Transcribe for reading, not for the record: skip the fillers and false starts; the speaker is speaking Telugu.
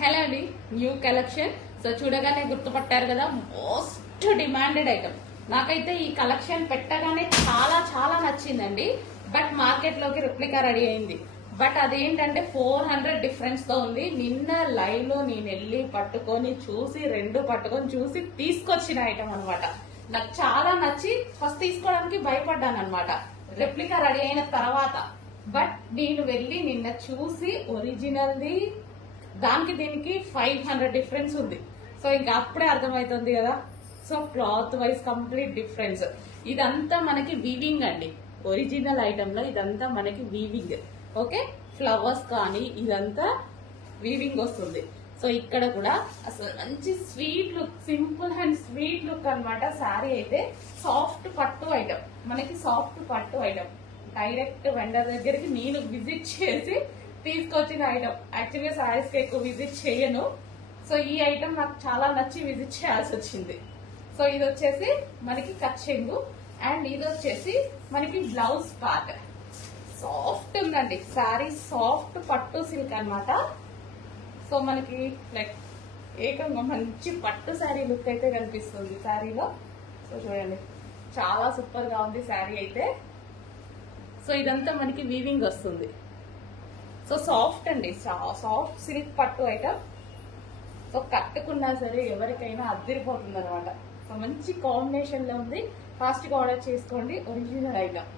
హలో అండి, న్యూ కలెక్షన్. సో చూడగానే గుర్తుపట్టారు కదా, మోస్ట్ డిమాండెడ్ ఐటమ్. నాకైతే ఈ కలెక్షన్ పెట్టగానే చాలా చాలా నచ్చిందండి. బట్ మార్కెట్ లోకి రిప్లికా రెడీ అయింది. బట్ అదేంటంటే 400 డిఫరెన్స్ తో ఉంది. నిన్న లైవ్ లో నేను వెళ్ళి పట్టుకొని చూసి చూసి తీసుకొచ్చిన ఐటమ్ అనమాట. నాకు చాలా నచ్చి ఫస్ట్ తీసుకోవడానికి భయపడ్డాను అనమాట, రెప్లికా రెడీ అయిన తర్వాత. బట్ నేను వెళ్ళి నిన్న చూసి ఒరిజినల్ది దానికి దీనికి 500 డిఫరెన్స్ ఉంది. సో ఇంకా అప్పుడే అర్థమవుతుంది కదా. So cloth wise complete difference. ఇదంతా మనకి వీవింగ్ అండి. ఒరిజినల్ ఐటమ్ లో ఇదంతా మనకి వీవింగ్. ఓకే, ఫ్లవర్స్ కానీ ఇదంతా వీవింగ్ వస్తుంది. సో ఇక్కడ కూడా అసలు మంచి sweet look, simple and sweet look అనమాట. శారీ అయితే సాఫ్ట్ పట్టు ఐటమ్, మనకి సాఫ్ట్ పట్టు ఐటమ్. డైరెక్ట్ వెండర్ దగ్గరికి నేను విజిట్ చేసి తీసుకొచ్చిన ఐటమ్. యాక్చువల్గా శారీస్ కి ఎక్కువ విజిట్ చేయను. సో ఈ ఐటమ్ నాకు చాలా నచ్చి విజిట్ చేయాల్సి వచ్చింది. సో ఇది వచ్చేసి మనకి కచ్చెంగు అండ్ ఇది వచ్చేసి మనకి బ్లౌజ్ పార్ట్. సాఫ్ట్ ఉందండి శారీ, సాఫ్ట్ పట్టు సిల్క్ అనమాట. సో మనకి లైక్ ఏకంగా మంచి పట్టు శారీ లుక్ అయితే కనిపిస్తుంది శారీలో. సో చూడండి, చాలా సూపర్ గా ఉంది శారీ అయితే. సో ఇదంతా మనకి వీవింగ్ వస్తుంది. సో సాఫ్ట్ అండి, సాఫ్ట్ సిల్క్ పట్టు ఐటమ్. సో కట్టుకున్నా సరే ఎవరికైనా అద్దరిపోతుంది అనమాట. సో మంచి కాంబినేషన్ లో ఉంది. ఫాస్ట్ గా ఆర్డర్ చేసుకోండి, ఒరిజినల్ ఐటమ్.